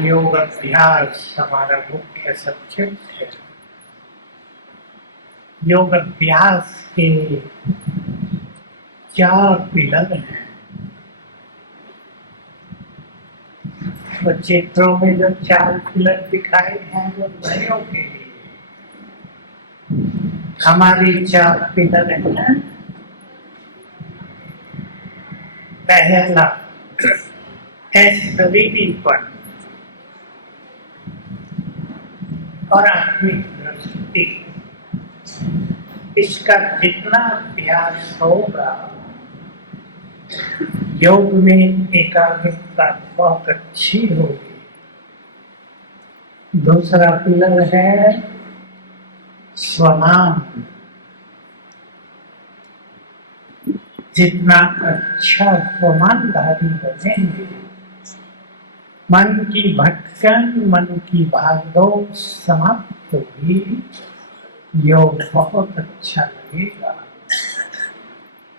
योग अभ्यास हमारा मुख्य सब्जेक्ट है। योग अभ्यास के 4 पिलर हैं। तो चित्रों में जो 4 पिलर दिखाए हैं वो भाइयों के लिए। हमारी 4 पिलर हैं। पहला शरीरीपन और आत्मिक दृष्टि। इसका जितना अभ्यास होगा योग में एकाग्रता बहुत अच्छी होगी। दूसरा पिलर है स्वमान। जितना अच्छा स्वमानधारी बनेंगे, मन की भटकन, मन की भागदौड़ समाप्त होगी, योग बहुत अच्छा लगेगा।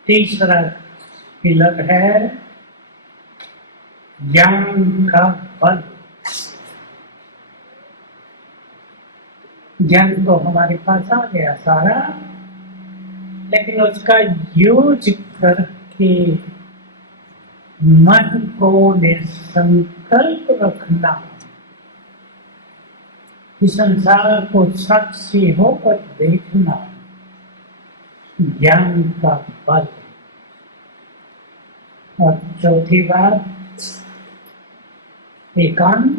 तीसरा पिलर है ज्ञान का बल। ज्ञान तो हमारे पास आ गया सारा, लेकिन उसका यूज करके मन को निसंकल्प रखना, इस संसार को साक्षी होकर देखना, ज्ञान का बल। और चौथी बात एकांत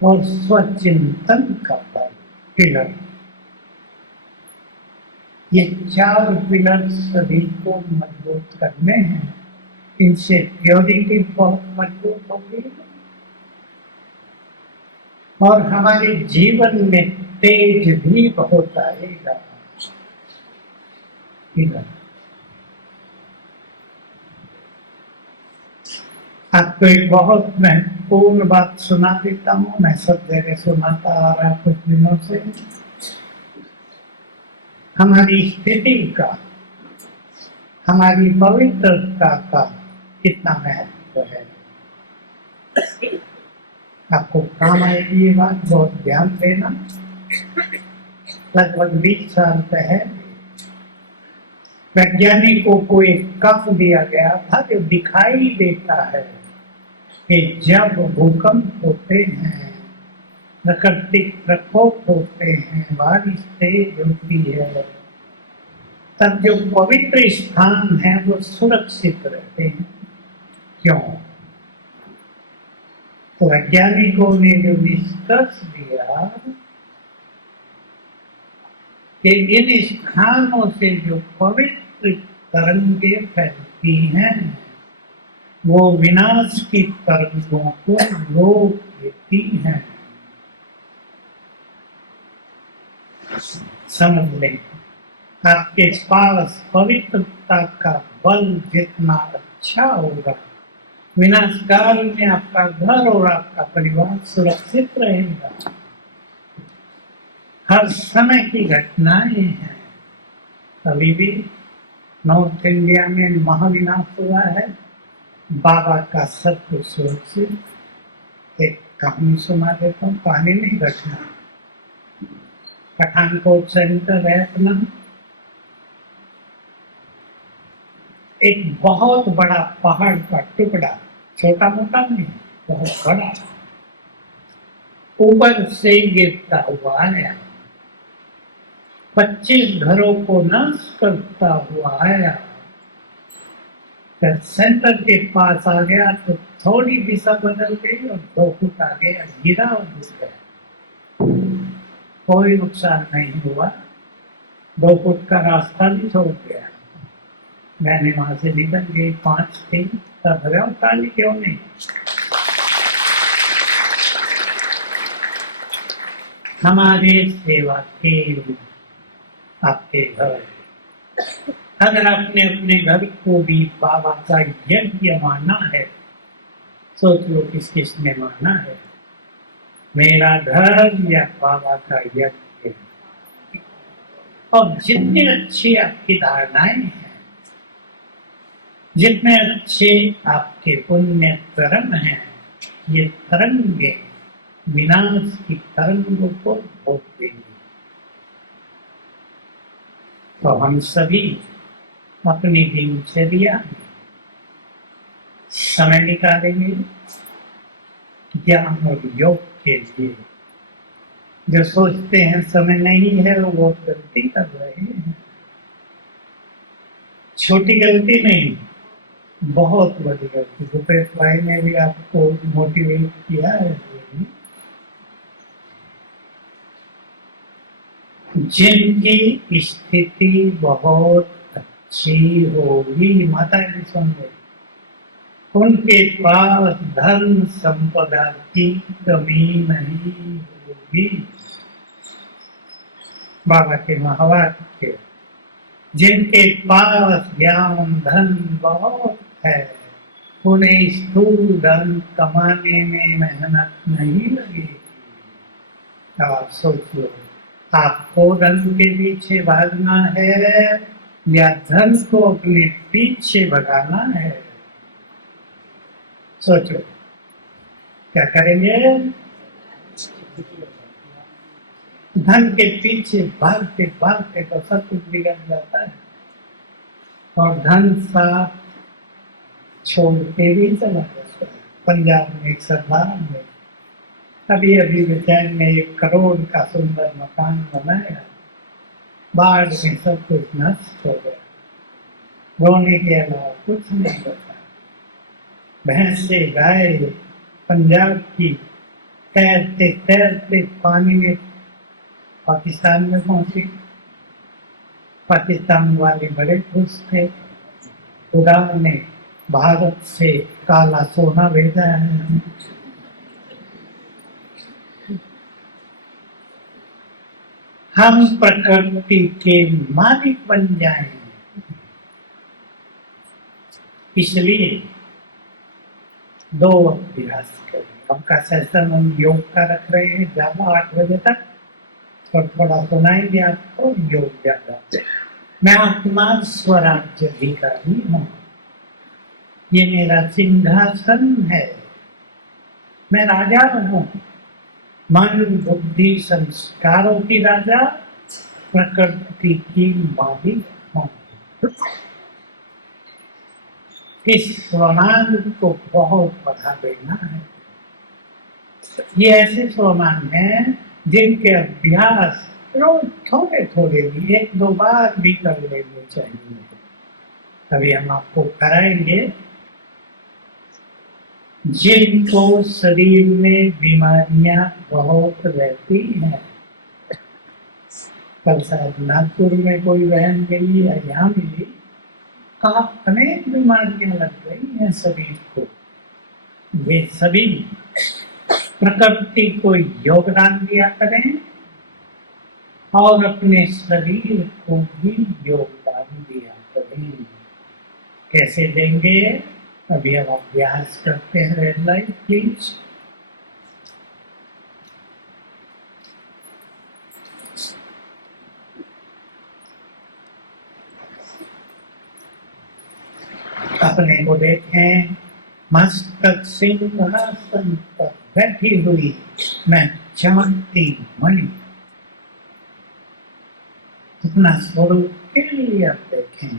और स्वचिंतन का बल पिलर। ये 4 पिलर सभी को मजबूत करने हैं। इनसे प्योरिटी बहुत मजबूत होगी और हमारे जीवन में तेज भी बहुत आएगा। आपको एक बहुत महत्वपूर्ण बात सुना देता हूँ। मैं सब जगह सुनाता आ रहा कुछ दिनों से। हमारी स्थिति का, हमारी पवित्रता का कितना महत्व है। आपको काम आएगी ये बात, बहुत ध्यान देना। लगभग 20 साल पहले वैज्ञानिकों को एक कफ दिया गया था जो दिखाई देता है कि जब भूकंप होते हैं, प्राकृतिक प्रकोप होते हैं, बारिश तेज होती है, तब जो पवित्र स्थान है वो सुरक्षित रहते हैं। क्यों? तो वैज्ञानिकों ने जो निष्कर्ष दिया कि इन स्थानों से जो पवित्र तरंगें फैलती हैं वो विनाश की तरंगों को रोक देती हैं। समझ लें, आपके पास पवित्रता का बल जितना अच्छा होगा, विनाश काल में आपका घर और आपका परिवार सुरक्षित रहेगा। हर समय की घटनाएं हैं। अभी भी नॉर्थ इंडिया में महाविनाश हुआ है, बाबा का सत्य सुरक्षित। एक कहानी सुना देता हूँ, कहानी नहीं घटना। पठानकोट सेंटर है अपना, एक बहुत बड़ा पहाड़ का टुकड़ा, छोटा मोटा नहीं, बहुत बड़ा, ऊपर से गिरता हुआ आया, 25 घरों को नष्ट करता हुआ आया। जब सेंटर के पास आ गया तो थोड़ी दिशा बदल गई और 2 फुट आगे गिरा और गिर गया। कोई नुकसान नहीं हुआ, 2 फुट का रास्ता भी छोड़ गया। मैंने वहां से निकल गई, 5 थी, तब ताली क्यों नहीं। हमारे सेवा के आपके घर, अगर आपने अपने घर को भी बाबा का यज्ञ माना है, सोच लो किस किसने माना है। मेरा घर या बाबा का यज्ञ। और जितनी अच्छी आपकी धारणाएं हैं, जितने अच्छे आपके पुण्य कर्म हैं, ये तरंगे विनाश की तरंगों को रोक देंगी। तो हम सभी अपनी दिनचर्या समय निकालेंगे ज्ञान और योग के लिए। जो सोचते हैं समय नहीं है वो गलती कर रहे हैं। छोटी गलती नहीं, बहुत बड़ी गलती। भूपेश भाई ने भी आपको मोटिवेट किया है। जिनकी स्थिति बहुत अच्छी होगी, माता जी सुन रहे, उनके पास धन संपदा की कमी नहीं होगी। बाबा के महावाक्य। जिनके पास ज्ञान धन बहुत है, उन्हें स्थूल धन कमाने में मेहनत नहीं लगेगी। आप सोच लो, आपको धन के पीछे भागना है या धन को अपने पीछे भगाना है? सोचो क्या करेंगे? धन के पीछे भागते भागते तो सब कुछ बिगड़ जाता है और धन साथ छोड़ के भी चला जाता है। पंजाब में एक सरदार ने अभी अभी बेचारे ने 1 करोड़ का सुंदर मकान बनाया, बाढ़ में सब कुछ नष्ट हो गया, रोने के अलावा कुछ नहीं बचा। भैंसे गाय पंजाब की तैरते तैरते पानी में पाकिस्तान में पहुंची। पाकिस्तान वाले बड़े खुश थे, खुदा ने भारत से काला सोना भेजा है। हम प्रकृति के मालिक बन जाएंगे। इसलिए 2 अभ्यास करें। आपका सेशन हम योग का रख रहे हैं ज्यादा 8 बजे तक, और थोड़ा सुनाएंगे आपको योग ज्यादा। मैं आत्मा स्वराज्य अधिकारी हूँ, ये मेरा सिंहासन है, मैं राजा हूँ। मन बुद्धि संस्कारों की राजा, प्रकृति की मालिक हूँ। इस स्वमान को बहुत बढ़ा देना है। ये ऐसे स्वमान हैं जिनके अभ्यास रोज थोड़े थोड़े भी 1-2 बार भी कर लेने चाहिए। अभी हम आपको कराएंगे। जिनको शरीर में बीमारियां बहुत रहती हैं, कल शायद नागपुर में कोई बहन मिली या यहाँ मिली, कहा अनेक बीमारियां लग गई हैं शरीर को। वे सभी प्रकृति को योगदान दिया करें और अपने शरीर को भी योगदान दिया करें। कैसे देंगे? अभी हम अभ्यास करते हैं। Red light please. अपने को देखें, मस्तक सिंहासन पर बैठी हुई मैं चमकती मणि। अपना स्वरूप के लिए आप देखें।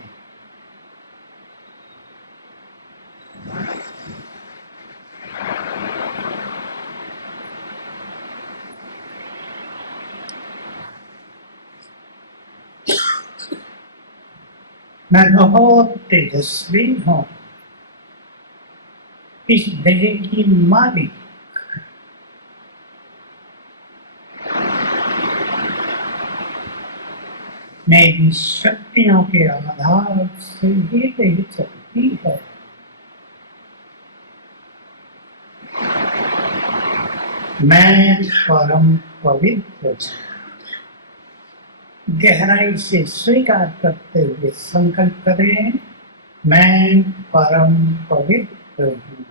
मैं बहुत तेजस्वी हूँ, इस देह की मालिक। मेरी शक्तियों के आधार से ही देह चलती है। मैं परम पवित्र। गहराई से स्वीकार करते हुए संकल्प करें, मैं परम पवित्र हूँ।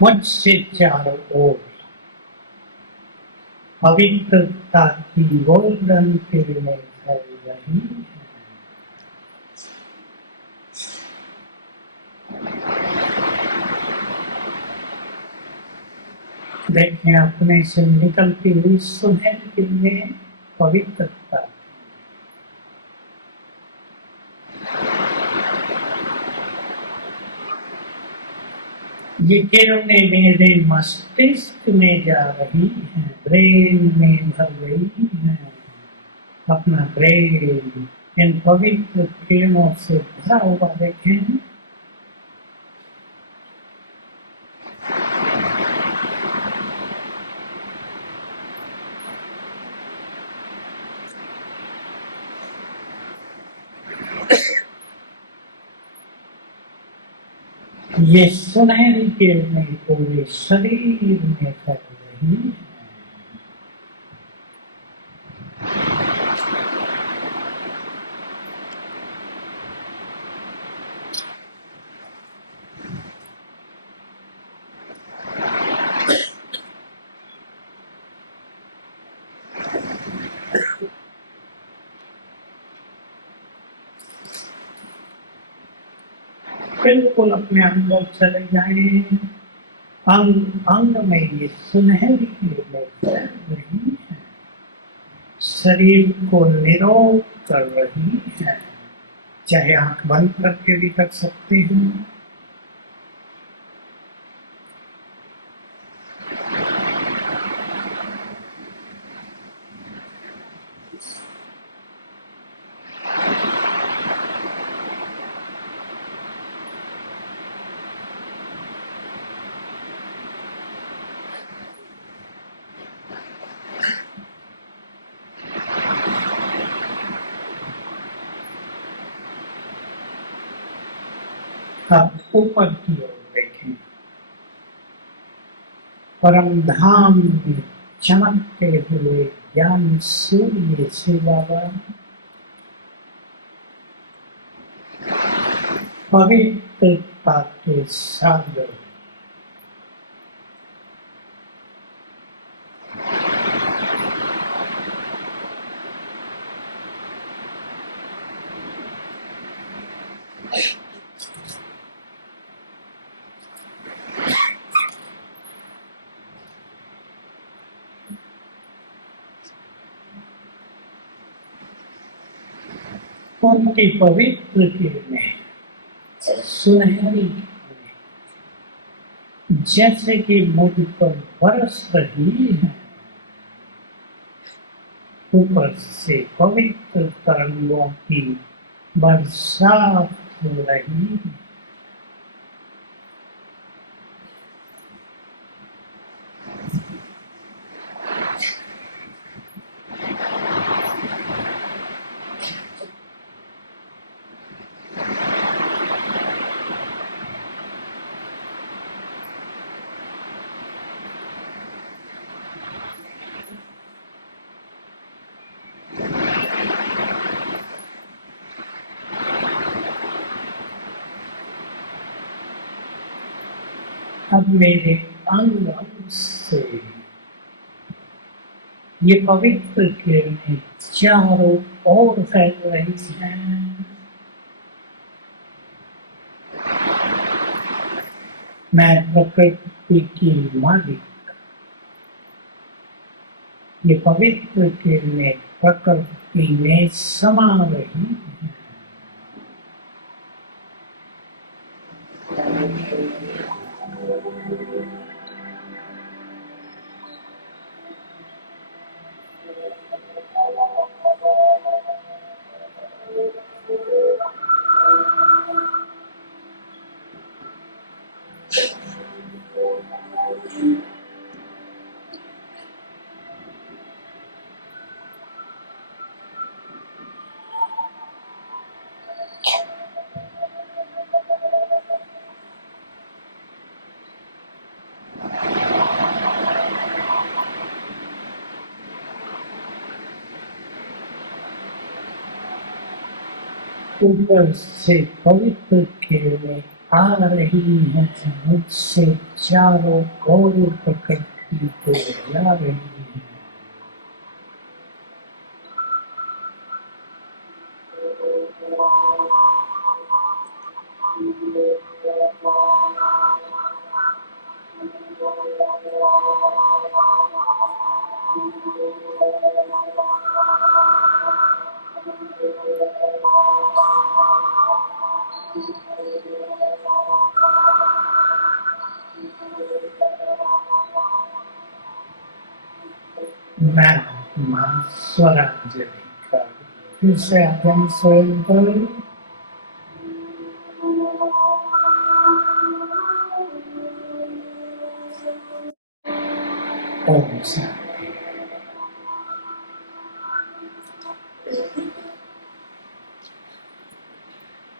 मुझसे चारों ओर पवित्रता ताकि गोल्डन किरणें फैल रही हैं। देखें अपने से निकलती हुई सुनहरी किरणें पवित्रता। ये किरणें मेरे मस्तिष्क में जा रही हैं, ब्रेन में भर रही हैं। अपना ब्रेन इन पवित्र किरणों से भरा हुआ देखें। ये सुनहरी किरणें पूरे शरीर में फैल रही हैं। बिल्कुल अपने अंदर चले जाएं। अंग अंग में ये सुनहरी किरणें फैल रही हैं, शरीर को निरोग कर रही हैं। चाहे आंख बंद करके भी कर सकते हैं। अब ऊपर की ओर देखें। परम धाम में चमकते हुए ज्ञान सूर्य से बाबा पवित्रता के सागर। उनकी पवित्र किरणें सुनहरी जैसे कि मुझ पर बरस रही है। ऊपर से पवित्र तरंगों की बरसात हो रही है। अब मेरे अंग अंग से ये पवित्र किरणें चारों ओर फैल रही हैं। मैं प्रकृति की मालिक। ये पवित्र किरणें प्रकृति में समा रही हैं। ऊपर से पवित्र किरणें आ रही हैं, मुझसे चारों ओर प्रकृति को जला रही हैं। स्वराज्य का। फिर से आत्म स्वयं पर ओम शांति।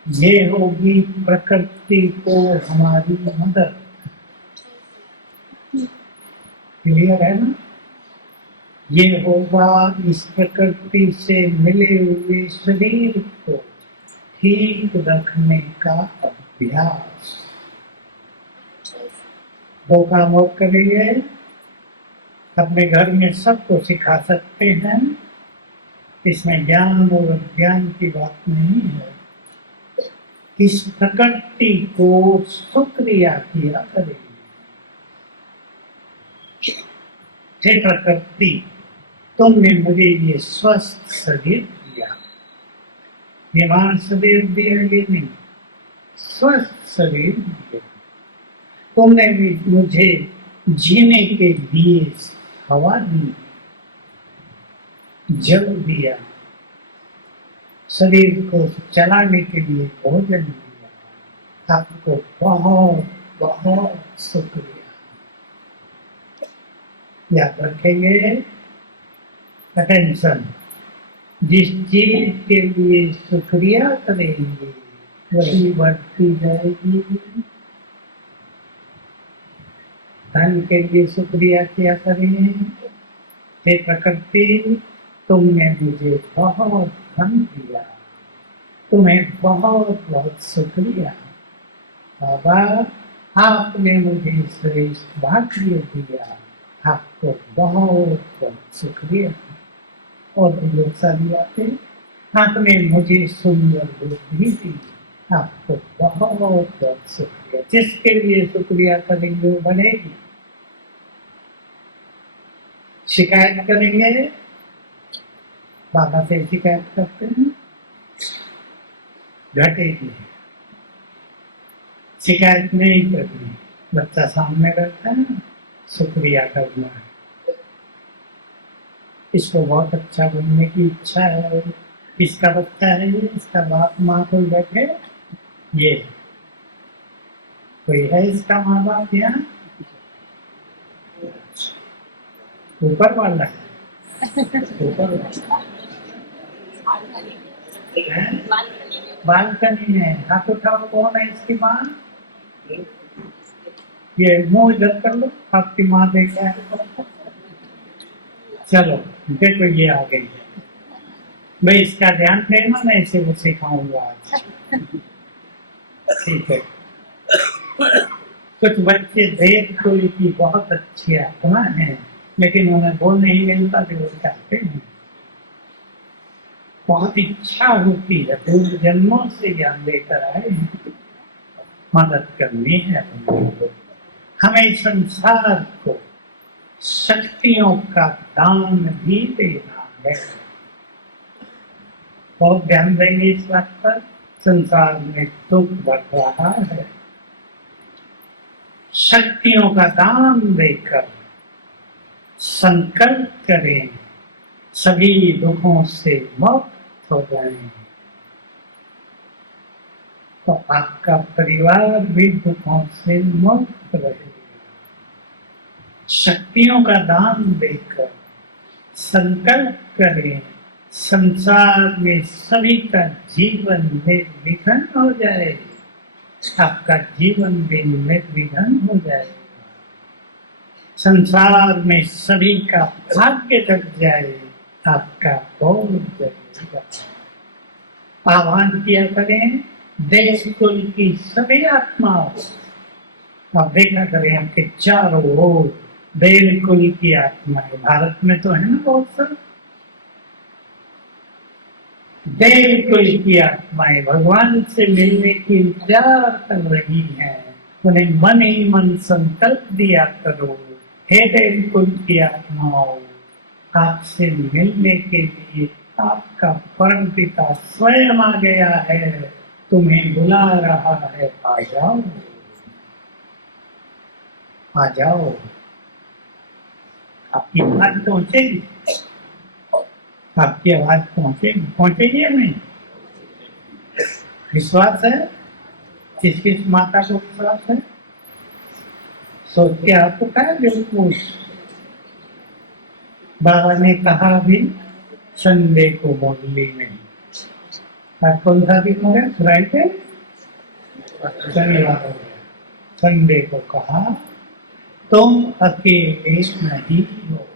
ये होगी प्रकृति को हमारी मदद। क्लियर है ना? ये होगा इस प्रकृति से मिले हुए शरीर को ठीक रखने का अभ्यास। दो काम और करेंगे। अपने घर में सबको सिखा सकते हैं, इसमें ज्ञान और अज्ञान की बात नहीं है। इस प्रकृति को शुक्रिया किया करेंगे। हे प्रकृति, तुमने मुझे ये स्वस्थ शरीर दिया, बीमार शरीर दिया ये नहीं, स्वस्थ शरीर दिया। तुमने भी मुझे जीने के लिए हवा दी, जल दिया, शरीर को चलाने के लिए भोजन दिया। आपको बहुत बहुत शुक्रिया। याद रखेंगे, अटेंशन। जिस चीज के लिए शुक्रिया करेंगे वही बढ़ती जाएगी। धन के लिए शुक्रिया किया करेंगे। हे प्रकृति, तुमने मुझे बहुत धन दिया, तुम्हें बहुत बहुत शुक्रिया। बाबा, आपने मुझे श्रेष्ठ भाग्य दिया, आपको बहुत बहुत शुक्रिया। और लोग सारी आते, आपने मुझे सुंदर बुद्धि दी, आपको बहुत बहुत शुक्रिया। जिसके लिए शुक्रिया करेंगे वो बनेगी। शिकायत करेंगे, बाबा से शिकायत करते हैं, घटेगी। शिकायत नहीं करनी। बच्चा सामने रहता है ना, शुक्रिया करना है। इसको बहुत अच्छा बनने की इच्छा है। किसका बच्चा है ये? इसका बाप माँ कोई बैठे? ये कोई है इसका माँ बाप यहाँ? ऊपर वाला है। ऊपर बालकनी में हाथ उठाओ। कौन है इसकी माँ? ये मुंह इधर कर लो, आपकी माँ देखा है। चलो देखो ये आ गई। मैं इसका ध्यान देना, मैं इसे वो सिखाऊंगा आज। ठीक है। कुछ बच्चे देख तो की बहुत अच्छी आत्मा है, लेकिन उन्हें बोल नहीं मिलता तो वो चाहते हैं। बहुत इच्छा होती है, पूर्व जन्मों से ज्ञान लेकर आए हैं, मदद करनी है। हमें संसार को शक्तियों का दान भी देना है। बहुत ध्यान देंगे इस बात पर। संसार में दुख बढ़ रहा है, शक्तियों का दान देकर संकल्प करें, सभी दुखों से मुक्त हो जाएं, तो आपका परिवार भी दुखों से मुक्त रहेगा। शक्तियों का दान देकर संकल्प करें, संसार में सभी का जीवन निर्विघ्न हो जाए, आपका जीवन भी निर्विघ्न हो जाएगा। संसार में सभी का भाग्य जग जाए, आपका बहुत जगेगा। आह्वान किया करें देश कुल की सभी आत्माओं। आप देखा करें आपके चारों ओर देव कुल की आत्माएं। भारत में तो है ना बहुत सारे देव कुल की आत्माएं भगवान से मिलने की इंतजार कर रही हैं। उन्हें मन ही मन संकल्प दिया करो, हे देव कुल की आत्माओं, आपसे मिलने के लिए आपका परम पिता स्वयं आ गया है, तुम्हें बुला रहा है, आ जाओ आ जाओ। आपकी बात पहुंचेगी। आपकी आवाज पहुंचेगी या नहीं? विश्वास है? किस किस माता को विश्वास है? सोच के आपको कहा बिल्कुल। बाबा ने कहा भी संडे को बोली नहीं। आज कौन सा दिन हो गया? फ्राइडे, शनिवार हो गया। संडे को कहा तुम अकेले नहीं हो,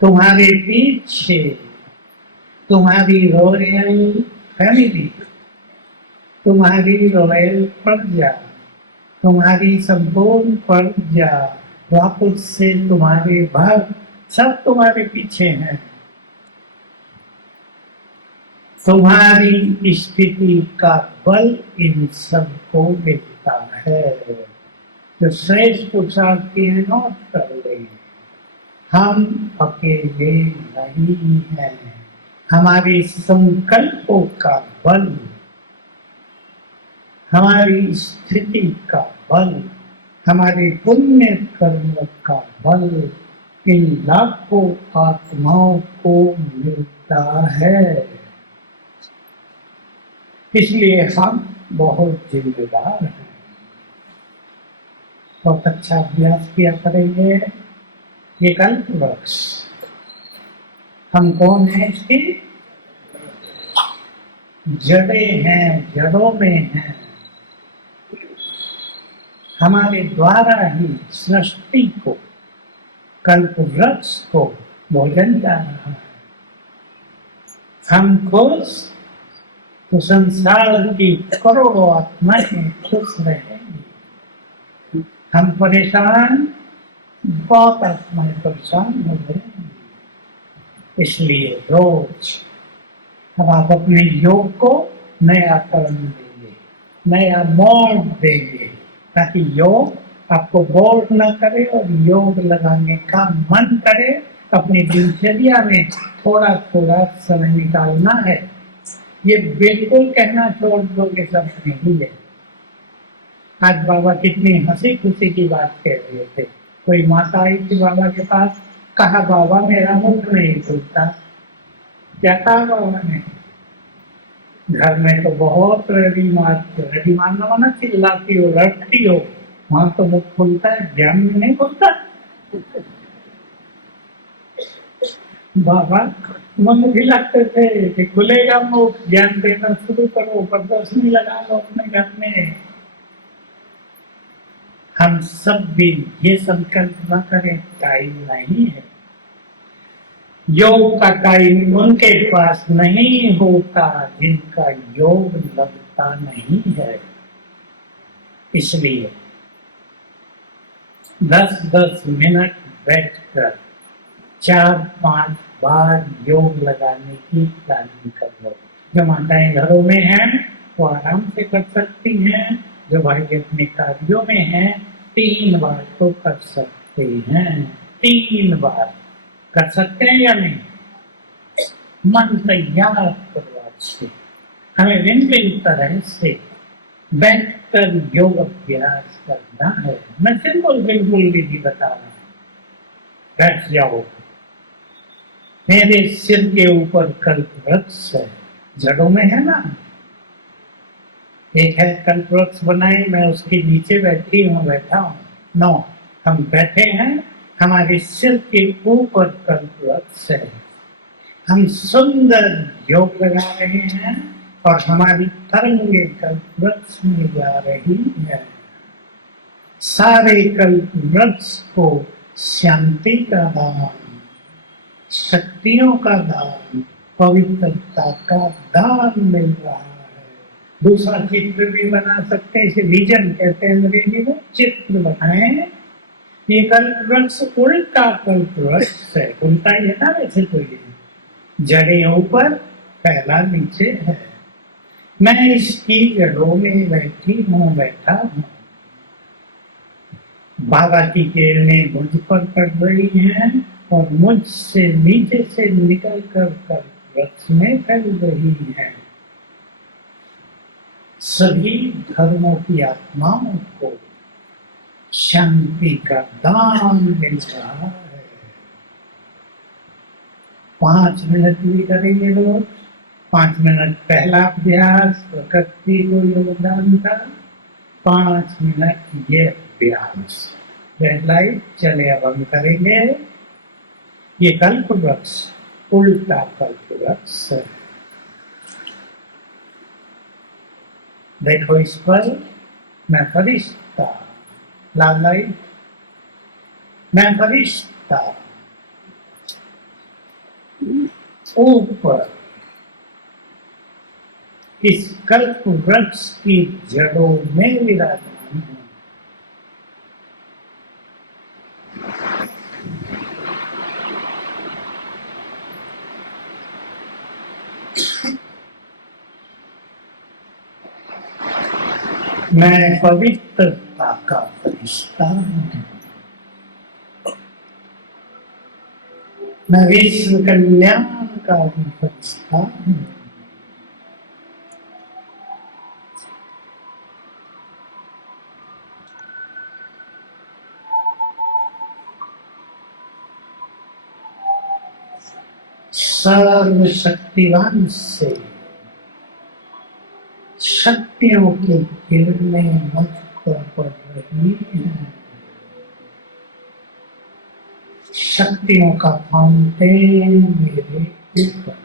तुम्हारे पीछे तुम्हारी रॉयल फैमिली, तुम्हारी रॉयल प्रजा, तुम्हारी संपूर्ण प्रजा, वापस से तुम्हारे भक्त सब तुम्हारे पीछे हैं। तुम्हारी स्थिति का बल इन सबको मिलता है। जो श्रेष्ठ पुरुषार्थ की है नोट कर ले, हम अकेले नहीं हैं। हमारे संकल्पों का बल, हमारी स्थिति का बल, हमारे पुण्य कर्म का बल इन लाखों आत्माओं को मिलता है। इसलिए हम बहुत जिम्मेदार हैं। बहुत अच्छा अभ्यास किया करेंगे। ये कल्प वृक्ष, हम कौन है? इसकी जड़ें हैं, जड़ों में हैं। हमारे द्वारा ही सृष्टि को, कल्प वृक्ष को भोजन जा रहा है। हम खुश तो संसार की करोड़ों आत्माएं खुश रहेंगी। हम परेशान, बहुत आत्माएं परेशान हो गए। इसलिए रोज अब आप अपने योग को नया कर्म देंगे, नया मोड़ देंगे, ताकि योग आपको बोर न करे और योग लगाने का मन करे। अपनी दिनचर्या में थोड़ा थोड़ा समय निकालना है। ये बिल्कुल कहना छोड़ दो कि सब नहीं है। आज बाबा कितनी हंसी खुशी की बात कह रहे थे। कोई माता आई थी बाबा के पास, कहा बाबा मेरा मुख नहीं खुलता। क्या कहा बाबा ने? घर में तो बहुत रड़ी मारना माना चिल्लाती हो, लड़ती हो, वहां तो मुख खुलता है, ज्ञान में नहीं खुलता। बाबा मन भी लगते थे कि खुलेगा मुख, ज्ञान देना शुरू करो, प्रदर्शनी लगा लो अपने घर में। हम सब भी ये संकल्प न करें, टाइम नहीं है। योग का टाइम उनके पास नहीं होता जिनका योग लगता नहीं है। इसलिए 10-10 मिनट बैठकर 4-5 बार योग लगाने की प्लानिंग कर लो। जो माताएं घरों में हैं वो आराम से कर सकती हैं। जो भाई अपने कार्यों में हैं 3 बार तो कर सकते हैं। 3 बार कर सकते हैं या नहीं? मन तैयार करो अच्छे। हमें भिन्न तरह से बैठकर योग अभ्यास करना है। मैं बिल्कुल विधि बता रहा हूं। बैठ जाओ। मेरे सिर के ऊपर कल्प वृक्ष है, जड़ों में है ना। एक है कल्प वृक्ष बनाए, मैं उसके नीचे बैठा हूँ। नो, हम बैठे हैं, हमारे सिर के ऊपर कल्प वृक्ष है। हम सुंदर योग लगा रहे हैं और हमारी तरंगे कल्प वृक्ष में जा रही है। सारे कल्प वृक्ष को शांति का दान, शक्तियों का दान, पवित्रता का दान मिल रहा है। दूसरा चित्र भी बना सकते हैं, इसे विजन कहते हैं अंग्रेजी में। चित्र बनाए। ये कल्प वृक्ष उल्टा कल्प वृक्ष है। उल्टा ही है ना, वैसे तो ये जड़ें ऊपर, फैला नीचे है। मैं इसकी जड़ों में बैठा हूँ। बाबा की किरणें मुझ पर पड़ रही हैं और मुझसे नीचे से निकल कर वृक्ष में फैल रही हैं। सभी धर्मों की आत्माओं को शांति का दान मिल रहा है। 5 मिनट भी करेंगे रोज। 5 मिनट पहला अभ्यास प्रकृति को योगदान का, 5 मिनट ये अभ्यास। रेड लाइट चले, अब हम करेंगे ये कल्प वृक्ष, उल्टा कल्प वृक्ष। देखो इस पर, मैं फरिश्ता, लाल लाइट, मैं फरिश्ता ऊपर इस कल्प वृक्ष की जड़ों में विराजमान हूं। मैं पवित्रता का फरिश्ता हूं। मैं विश्व कल्याण का भी फरिश्ता हूं। सर्वशक्तिवान से शक्तियों की किरणें मुझ पर पड़ रही हैं। शक्तियों का फाउंटेन मेरे ऊपर।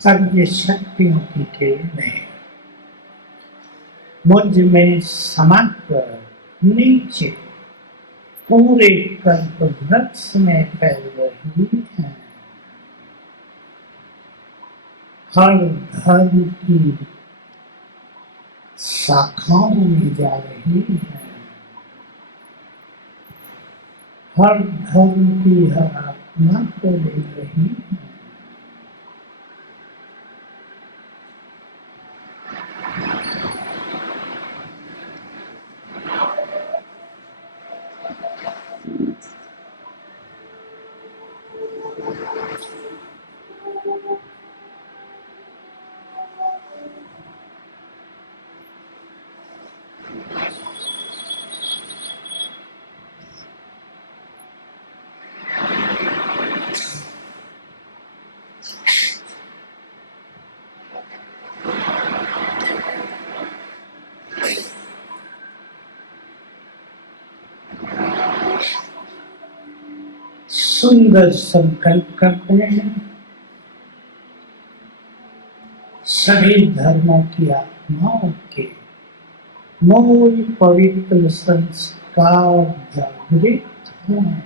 अब ये शक्तियों की किरणें मुझ में समाकर नीचे पूरे कल्प वृक्ष में फैल रही है। हर धर्म की शाखाओं में जा रही है। हर धर्म की हर आत्मा को ले रही है। सुंदर संकल्प करते हैं। सभी धर्मों की आत्माओं के मूल पवित्र संस्कार जागृत हैं।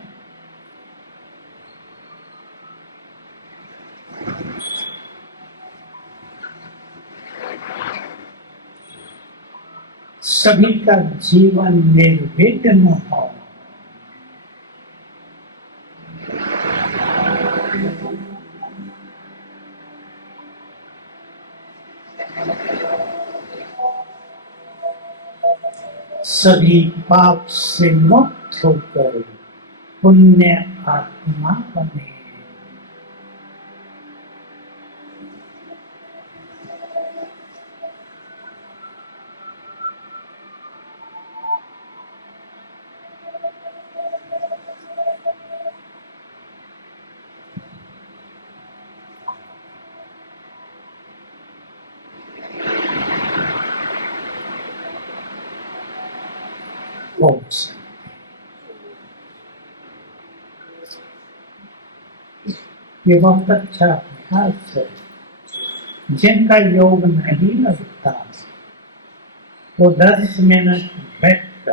सभी का जीवन निर्विघ्न हो। सभी पाप से मुक्त होकर पुण्य आत्मा बने। ये बहुत अच्छा अभ्यास है। जिनका योग नहीं लगता वो 10 मिनट बैठकर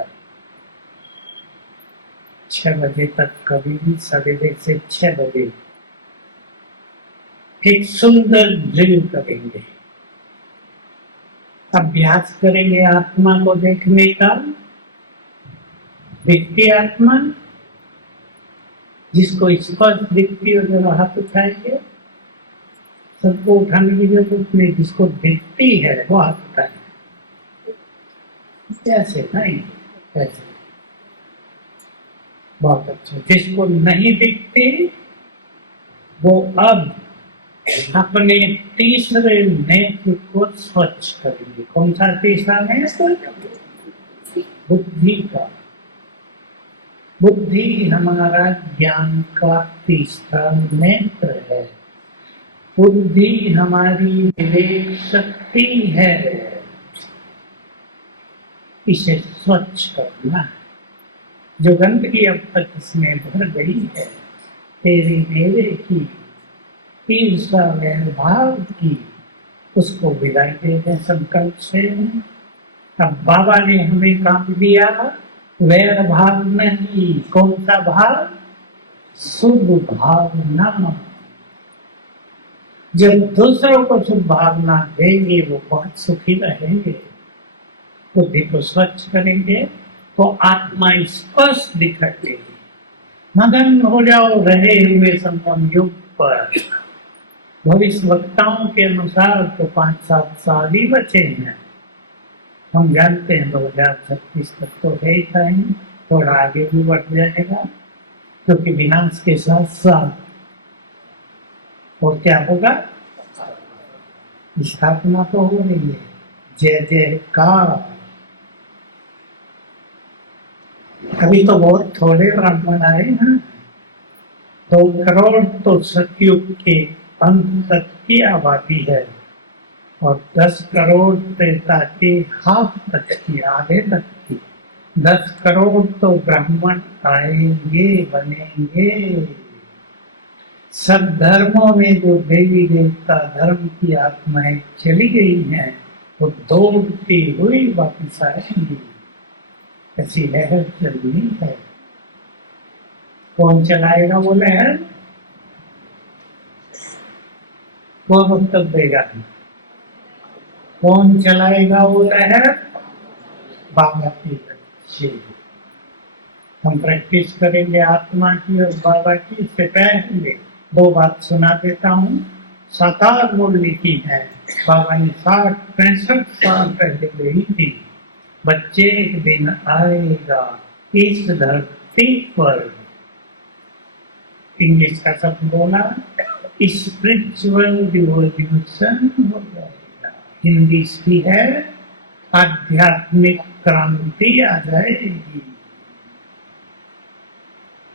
6 बजे तक कभी भी सवेरे से 6 बजे एक सुंदर ड्रिल करेंगे, अभ्यास करेंगे आत्मा को देखने का। दिखती आत्मा, जिसको स्पर्श दिखती हो जरा हाथ उठाएंगे। सबको उठाने की जरूरत नहीं, जिसको दिखती है वो हाथ उठाएंगे। कैसे नहीं, कैसे बहुत अच्छा। जिसको नहीं दिखती वो अब अपने तीसरे नेत्र को स्वच्छ करेंगे। कौन सा तीसरा नेत्र? बुद्धि का। बुद्धि हमारा ज्ञान का तीसरा नेत्र है। बुद्धि हमारी विवेक शक्ति है। इसे स्वच्छ करना है। जो गंदगी अब तक इसमें भर गई है, तेरे मेरे की ईर्षा भाव की, उसको विदाई दे दें संकल्प से। अब बाबा ने हमें काम दिया, वैर भाव नहीं। कौन सा भाव? शुभ भावना। जब दूसरों को शुभ भावना देंगे वो बहुत सुखी रहेंगे। बुद्धि को स्वच्छ करेंगे तो आत्मा स्पष्ट दिखाई देगी। मगन हो जाओ रहे हुए संगम युग पर। भविष्य वक्ताओं के अनुसार तो 5-7 साल ही बचे हैं। हम जानते हैं 2036 तक तो है ही टाइम, थोड़ा आगे भी बढ़ जाएगा, क्योंकि विनाश के साथ साथ और क्या होगा? स्थापना तो हो रही है। जय जयकार। अभी तो बहुत थोड़े ब्राह्मण आए हैं। 2 करोड़ तो सतयुग के अंत तक की आबादी है और 10 करोड़ त्रेता के हाफ तक की, आधे तक की। 10 करोड़ तो ब्राह्मण आएंगे, बनेंगे। सब धर्मों में जो देवी देवता धर्म की आत्माएं चली गई हैं, वो दौड़ती हुई वापस आएंगी। ऐसी लहर चलनी है। कौन चलाएगा वो लहर? कौन उत्तर देगा? कौन चलाएगा वो लहर? बाबा की बच्चे। हम प्रैक्टिस करेंगे आत्मा की और बाबा की। इससे पहले 2 बात सुना देता हूँ। साकार मूल्य की है। बाबा ने 60-65 साल पहले गई थी। बच्चे एक दिन आएगा इस धरती पर, इंग्लिश का शब्द बोला, स्पिरिचुअल रिवॉल्यूशन हो जाएगा। हिंदी इसकी है आध्यात्मिक क्रांति आ जाएगी।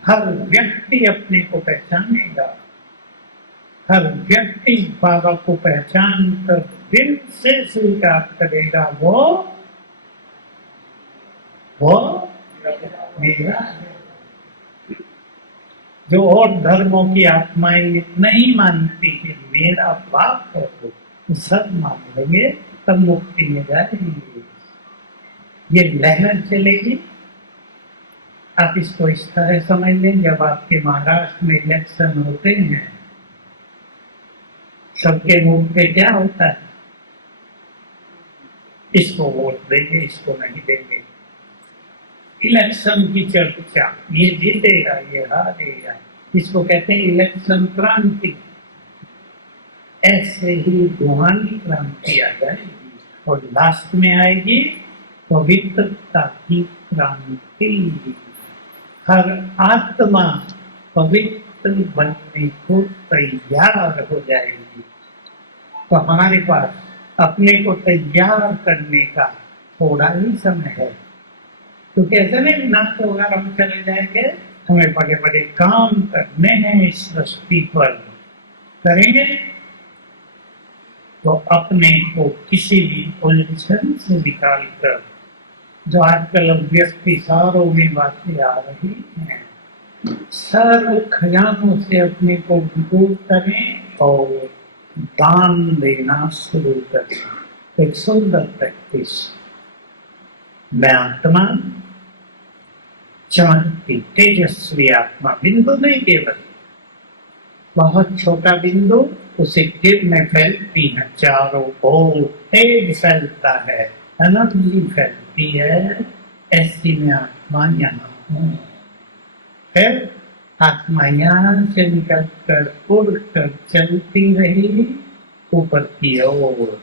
हर व्यक्ति अपने को पहचानेगा। हर व्यक्ति बाबा को पहचान कर दिल से स्वीकार करेगा, वो मेरा है। जो और धर्मों की आत्माएं नहीं मानती कि मेरा बाप है, वो सब मान लेंगे, तब मुक्ति में जाएंगे। ये लहर चलेगी। आप इसको इस तरह समझ लें, जब आपके महाराष्ट्र में इलेक्शन होते हैं, सबके मुंह पे क्या होता है? इसको वोट देंगे, इसको नहीं देंगे। इलेक्शन की चर्चा, ये जीतेगा, ये हारेगा, इसको कहते हैं इलेक्शन क्रांति। ऐसे ही रूहानी क्रांति आ जाएगी और लास्ट में आएगी पवित्रता की क्रांति। हर आत्मा पवित्र बनने को तैयार हो जाएगी। तो हमारे पास अपने को तैयार करने का थोड़ा ही समय है। तो कैसे नहीं नाच होगा, हम चले जाएंगे। हमें बड़े बड़े काम करने हैं इस सृष्टि पर, करेंगे तो अपने को किसी भी उलझन से निकालकर, जो आजकल व्यक्ति सारों में बातें आ रही हैं, सर्व खजानों से अपने को विभूत करें और दान देना शुरू करें। एक सुंदर प्रैक्टिस। मैं आत्मा चमक शक्ति, तेजस्वी आत्मा, बिंदु नहीं केवल बहुत छोटा बिंदु, उसे किरणें फैलती हैं चारों ओर, तेज फैलता है, एनर्जी फैलती है। ऐसी में आत्मा यहाँ हूँ। फिर आत्मा यहाँ से निकल कर उड़ कर चलती रही ऊपर की ओर।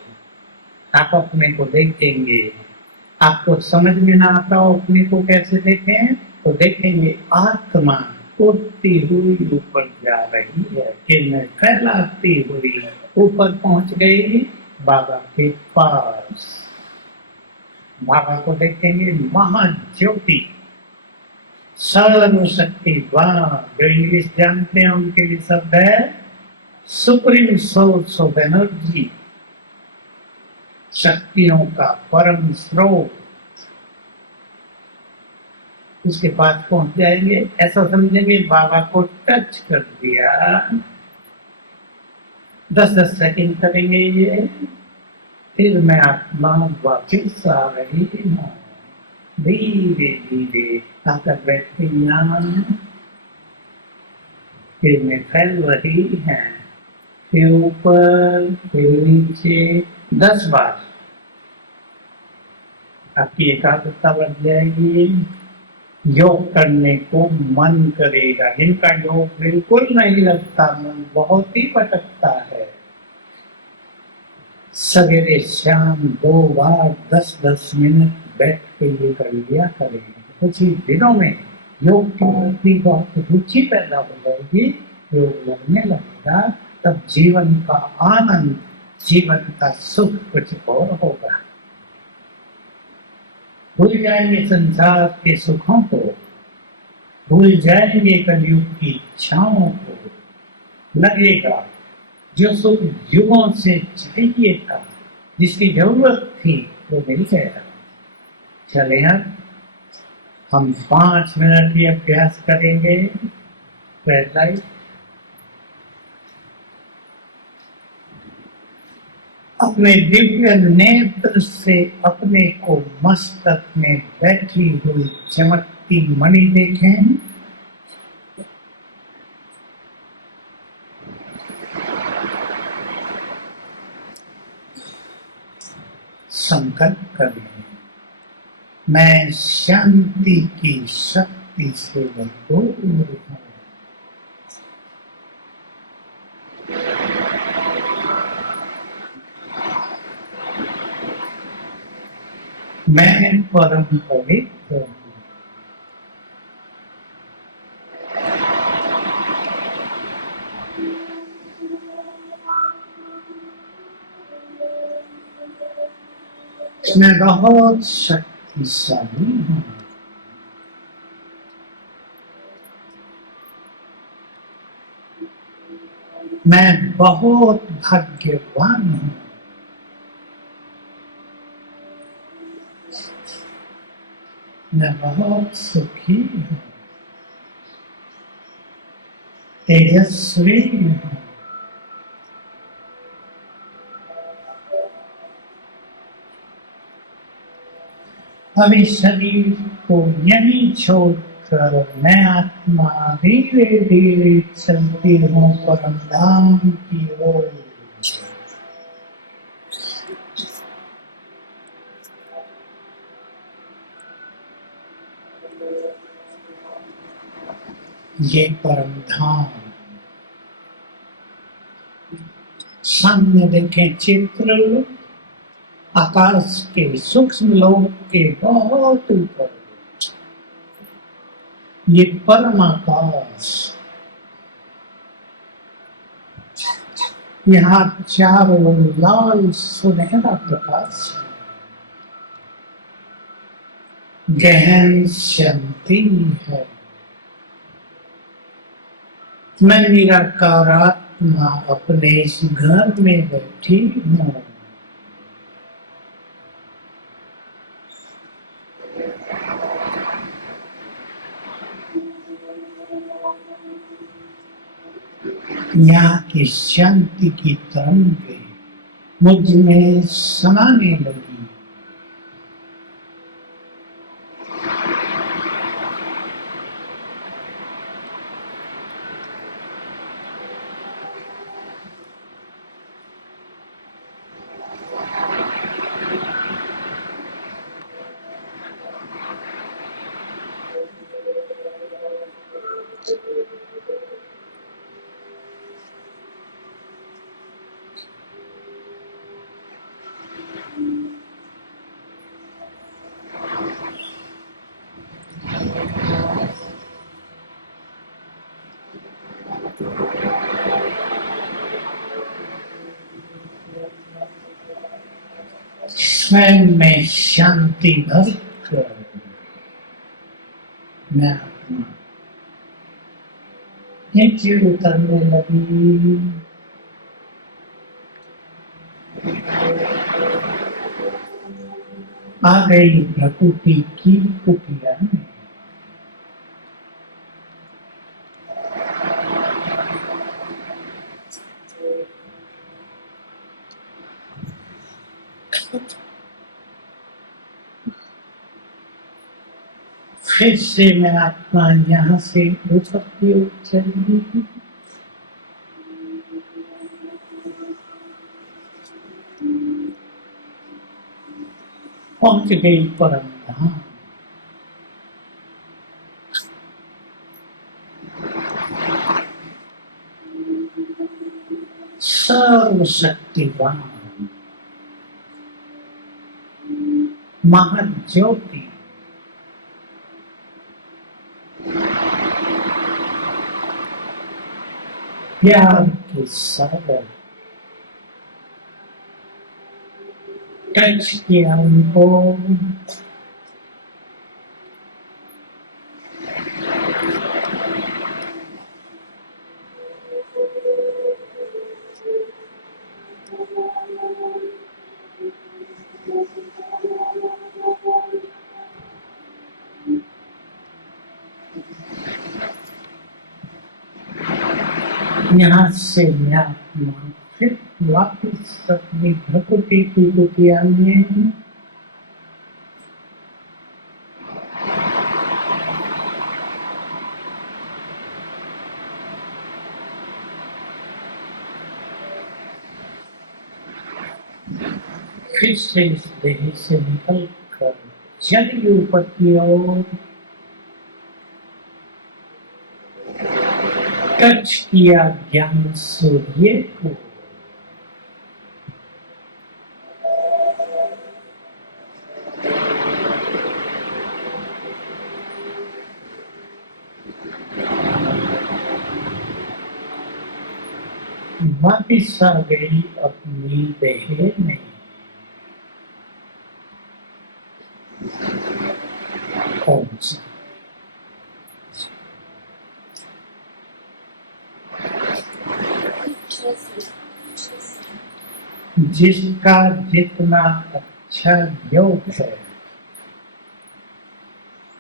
आप अपने को देखेंगे, आपको समझ में ना आता हो अपने को कैसे देखें, तो देखेंगे आत्मा उड़ती हुई ऊपर जा रही है, किरणें फैलाती हुई ऊपर पहुंच गई बाबा के पास। बाबा को देखेंगे महाज्योति, सर्वशक्तिवान, जो इंग्लिश जानते हैं उनके लिए शब्द है सुप्रीम सोर्स ऑफ एनर्जी, शक्तियों का परम स्रोत। उसके पास पहुंच जाएंगे, ऐसा समझेंगे बाबा को टच कर दिया। 10-10 सेकंड करेंगे ये, फिर मैं आत्मा वापिस आ रही हूँ। धीरे धीरे आकर बैठते यहाँ, फिर मैं फैल रही है, फिर ऊपर फिर नीचे 10 बार आपकी एकाग्रता बढ़ जाएगी। योग करने को मन करेगा। जिनका योग बिल्कुल नहीं लगता, मन बहुत ही भटकता है, सवेरे शाम 2 बार 10-10 मिनट बैठ के ये कर लिया करेंगे। कुछ ही दिनों में योग की प्रति बहुत रुचि पैदा हो जाएगी, योग लगने लगेगा, तब जीवन का आनंद, जीवन का सुख कुछ और होगा। भूल जाएंगे संसार के सुखों को, भूल जाएंगे कलयुग की इच्छाओं को। लगेगा जो सुख युगों से चाहिए था, जिसकी जरूरत थी, वो मिल गया। चले हम 5 मिनट की अभ्यास करेंगे। रेड लाइट, अपने दिव्य नेत्र से अपने को मस्तक में बैठी हुई चमकती मणि देखें। संकल्प करें, मैं शांति की शक्ति से भरपूर हूँ। मैं परम पवित्र हूँ। मैं बहुत शक्तिशाली हूँ। मैं बहुत भाग्यवान हूँ। मैं बहुत सुखी हूँ, तेजस्वी हूँ। अभी शरीर को यहीं छोड़कर मैं आत्मा धीरे धीरे चलती हूँ परम धाम की ओर। ये परम धाम, सामने देखें चित्र, आकाश के सूक्ष्म लोक के बहुत ऊपर ये परम आकाश, यहाँ चारों लाल सुनहरा प्रकाश, गहन शांति है। मैं निराकार आत्मा अपने इस घर में बैठी हूँ। यहाँ की शांति की तरंगें मुझ में समाने लगी। स्वयं में शांति भर कर मैं आत्मा नीचे उतरने लगी। आ गई प्रकृति की कुटिया में। फिर से मैं आत्मा यहाँ से ऊपर की ओर चली। पहुंच गई परम धाम। सर्वशक्तिवान महाज्योति प्यार के सागर टच किया उनको। यहाँ से मैं आत्मा फिर वापिस अपनी प्रकृति की कुटिया में। फिर से इस देह से निकल कर चली ऊपर की ओर। टच किया ज्ञान सूर्य को। वापिस आ गई अपनी देह में। कौन सा जिसका जितना अच्छा योग है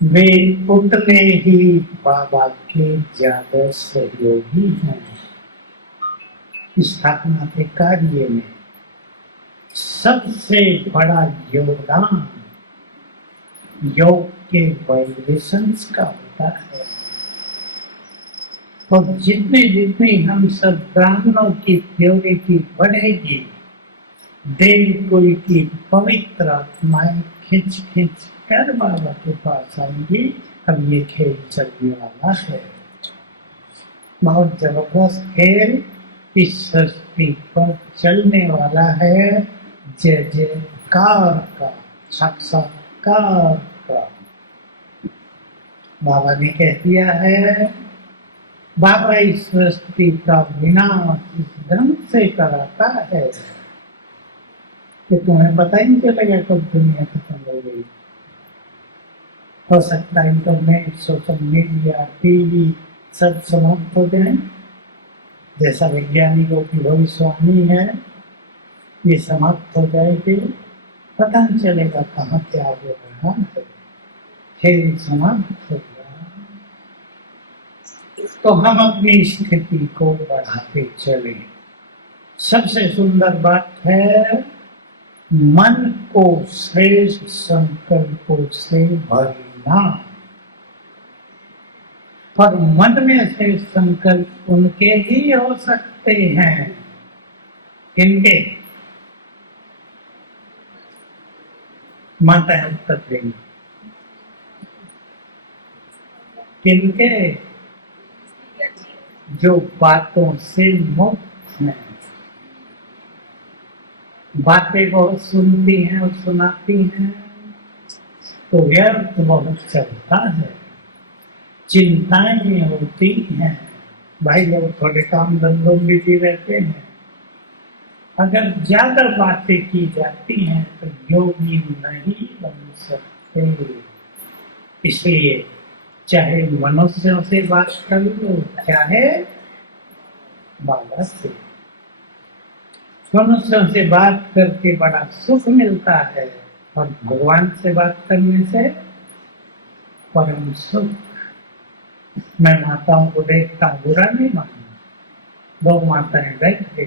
वे उतने ही बाबा के ज्यादा सहयोगी हैं। स्थापना के कार्य में सबसे बड़ा योगदान योग के वाइब्रेशंस का होता है। और जितने जितने हम सब ब्राह्मणों की प्योरिटी बढ़ेगी, देव कुल की पवित्र आत्माएं खिंच खिंच कर बाबा के पास आएंगी। अब ये खेल चलने वाला है, बहुत जबरदस्त खेल इस सृष्टि पर चलने वाला है। जय जयकार का, साक्षात्कार का। बाबा ने कह दिया है, बाबा इस सृष्टि का विनाश इस ढंग से कराता है कि तुम्हें पता ही नहीं चलेगा कब दुनिया खत्म हो गई। हो सकता है इंटरनेट, सोशल मीडिया, टीवी सब समाप्त हो जाए, जैसा वैज्ञानिकों की भविष्यवाणी है, ये समाप्त हो जाएगी। पता नहीं चलेगा कहाँ क्या हो रहा है, खेल समाप्त हो गया। तो हम अपनी स्थिति को बढ़ाते चले। सबसे सुंदर बात है, मन को श्रेष्ठ संकल्पों से भरना। पर मन में से संकल्प उनके ही हो सकते हैं, किनके? माता है उत्तर देंगे, किनके? जो बातों से मुक्त हैं, बातें बहुत सुनती हैं और सुनाती हैं तो व्यर्थ बहुत चलता है। चिंताएं होती हैं। भाई लोग थोड़े काम धंधों में बिजी रहते हैं, अगर ज्यादा बातें की जाती हैं तो योगी नहीं बन सकते। इसलिए चाहे मनुष्यों से बात कर लो, चाहे बाबा से, मनुष्यों से बात करके बड़ा सुख मिलता है और भगवान से बात करने से परम सुख। मैं माताओं को देखता बुरा नहीं मानूं, दो माताएं बैठ गई,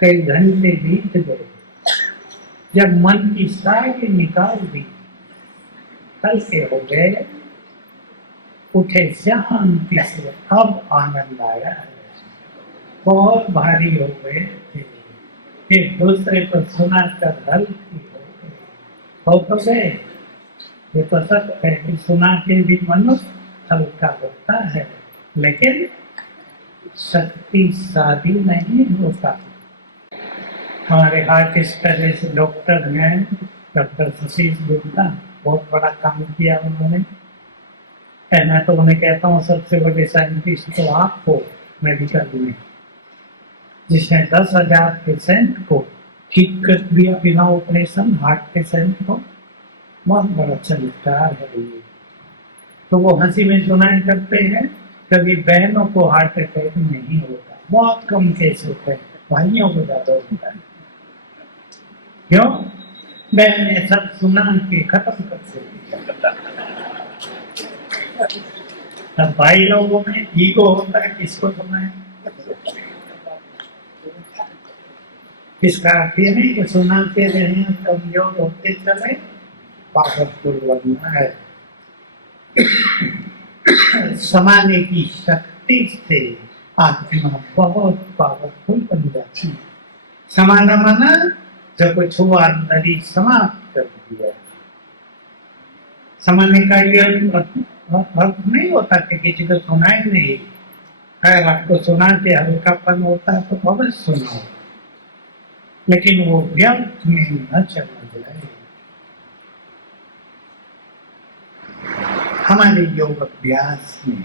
कई घंटे बीत गए, जब मन की सारी निकाल दी, हल्के हो गए, उठे शांति से, अब आनंद आया है। बहुत भारी हो गए थे, एक दूसरे को सुनाकर हल्की हो गए। ये तो सब है कि सुना के भी मनुष्य हल्का होता है, लेकिन शक्तिशाली नहीं होता। हमारे हार्ट स्पेशलिस्ट डॉक्टर हैं, डॉक्टर सतीश गुप्ता, बहुत बड़ा काम किया उन्होंने। मैं तो उन्हें कहता हूँ सबसे बड़े साइंटिस्ट तो आप हो मेडिकल में, जिसने 10,000 पेशेंट को ठीक कर दिया बिना ऑपरेशन, हार्ट पेशेंट को। बहुत बड़ा चमत्कार है ये। तो वो हंसी में सुनाई करते हैं, कभी बहनों को हार्ट अटैक नहीं होता, बहुत कम केस होते हैं, भाइयों को ज्यादा होता है। क्यों? बहनें सब सुना के खत्म कर देती। अब भाई लोगों में ईगो होता है, किसको सुनाए। इसका अर्थ ये नहीं कि सुनाते रहे कमजोर होते चले, पावरफुल बनना है। समाने की शक्ति से आत्मा बहुत पावरफुल बन जाती है। समाना माना जो कुछ हुआ अंदर ही समाप्त कर दिया। समाने का ये अर्थ नहीं होता कि किसी को सुनाए नहीं, अगर आपको सुना के हल्कापन होता है तो अवश्य सुनाओ, लेकिन वो व्यर्थ में न चला जाए। हमारे योग अभ्यास में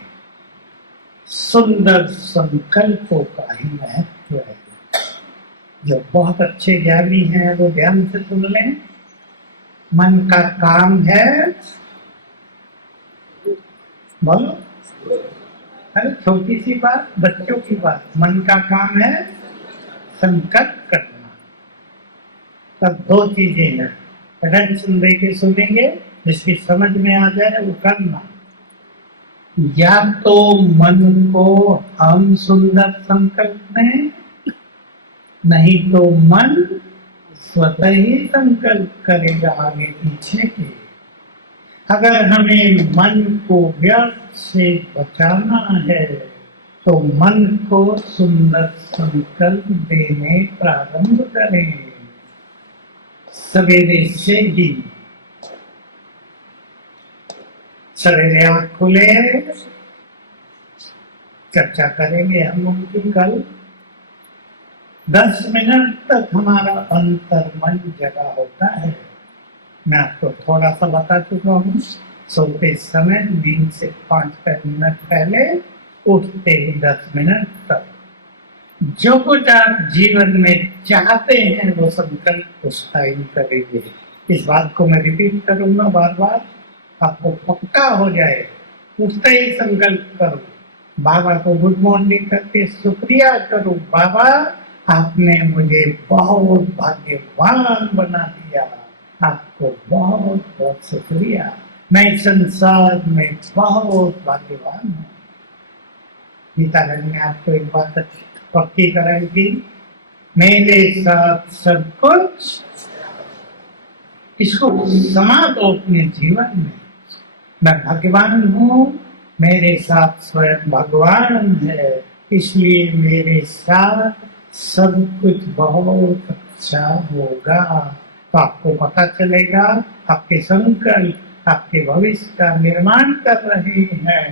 सुंदर संकल्पों का ही महत्व है। जो बहुत अच्छे ज्ञानी हैं वो ध्यान से सुन लें। मन का काम है, बोलो, अरे छोटी सी बात, बच्चों की बात, मन का काम है संकल्प करना। तब दो चीजें हैं, अटेंशन दे के सुनेंगे, जिसकी समझ में आ जाए वो करना। या तो मन को हम सुंदर संकल्प दें, नहीं तो मन स्वतः ही संकल्प करेगा आगे पीछे के। अगर हमें मन को व्यर्थ से बचाना है तो मन को सुंदर संकल्प देने प्रारंभ करें। सवेरे से ही सवेरे आँख खुले, चर्चा करेंगे हम उनकी कल। 10 मिनट तक हमारा अंतर मन जगा होता है। मैं आपको थोड़ा सा बता चुका हूँ, सोते समय नींद से 5 मिनट पहले, उठते ही 10 मिनट तक जो कुछ आप जीवन में चाहते हैं वो संकल्प उस टाइम करेंगे। इस बात को मैं रिपीट करूंगा बार बार, आपको पक्का हो जाए। उठते ही संकल्प करो, बाबा को गुड मॉर्निंग करके शुक्रिया करो, बाबा आपने मुझे बहुत भाग्यवान बना दिया, आपको बहुत बहुत शुक्रिया, मैं संसार में बहुत भाग्यवान हूँ। गीतारानी ने आपको एक बात पक्की कराई थी, मेरे साथ सब कुछ। इसको समा दो अपने जीवन में, मैं भगवान हूँ, मेरे साथ स्वयं भगवान है, इसलिए मेरे साथ सब कुछ बहुत अच्छा होगा। तो आपको पता चलेगा आपके संकल्प आपके भविष्य का निर्माण कर रहे हैं।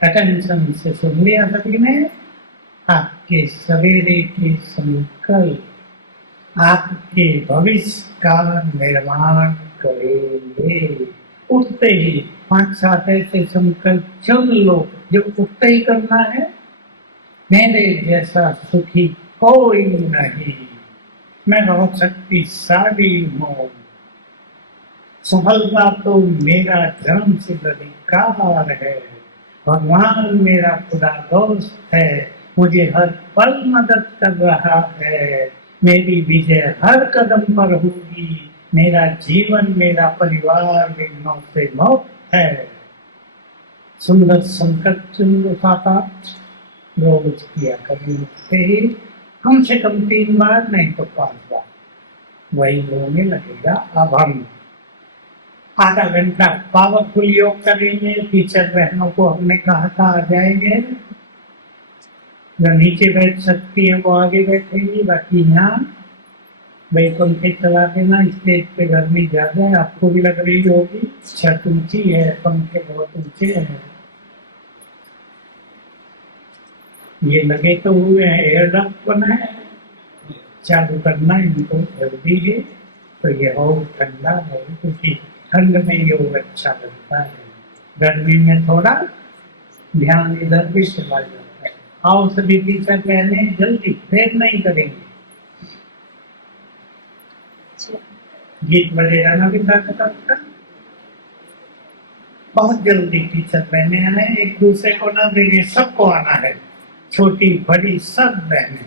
अटेंशन से सुन लिया सभी ने। आपके सवेरे के संकल्प आपके भविष्य का निर्माण करेंगे। उठते उठते ही 5-7 ऐसे संकल्प चुन लो जो उठते ही करना है। मेरे जैसा सुखी कोई नहीं, मैं बहुत शक्तिशाली हूँ, सफलता तो मेरा जन्म सिद्ध अधिकार है, भगवान मेरा खुदा दोस्त है, मुझे हर पल मदद कर रहा है, मेरी विजय हर कदम पर होगी, मेरा जीवन मेरा परिवार विघ्नों से मुक्त है। सुंदर संकट चुन खाता रोज किया कभी उठते ही कम से कम 3 बार, नहीं तो 5 बार, वही होने लगेगा। अब हम आधा घंटा पावरफुल योग करेंगे। टीचर बहनों को हमने कहा था आ जाएंगे, जो नीचे बैठ सकती है वो आगे बैठेंगी, बाकी यहाँ भाई पंखे चला देना। स्टेज पे गर्मी ज्यादा है, आपको भी लग रही होगी, छत ऊंची है, पंखे बहुत ऊंचे हैं। ये लगे तो हुए हैं, एयर डक्ट बना है, चालू करना इनको जल्दी है, तो ये और ठंडा है, क्योंकि ठंड में योग अच्छा लगता है, गर्मी में थोड़ा ध्यान इधर भी चला जाता है। आओ सभी टीचर कहने जल्दी, देर नहीं करेंगे। गीत बजेगा ना भी था, बहुत जल्दी टीचर बहने आए, एक दूसरे को ना देंगे, सबको आना है, छोटी बड़ी सब बहने।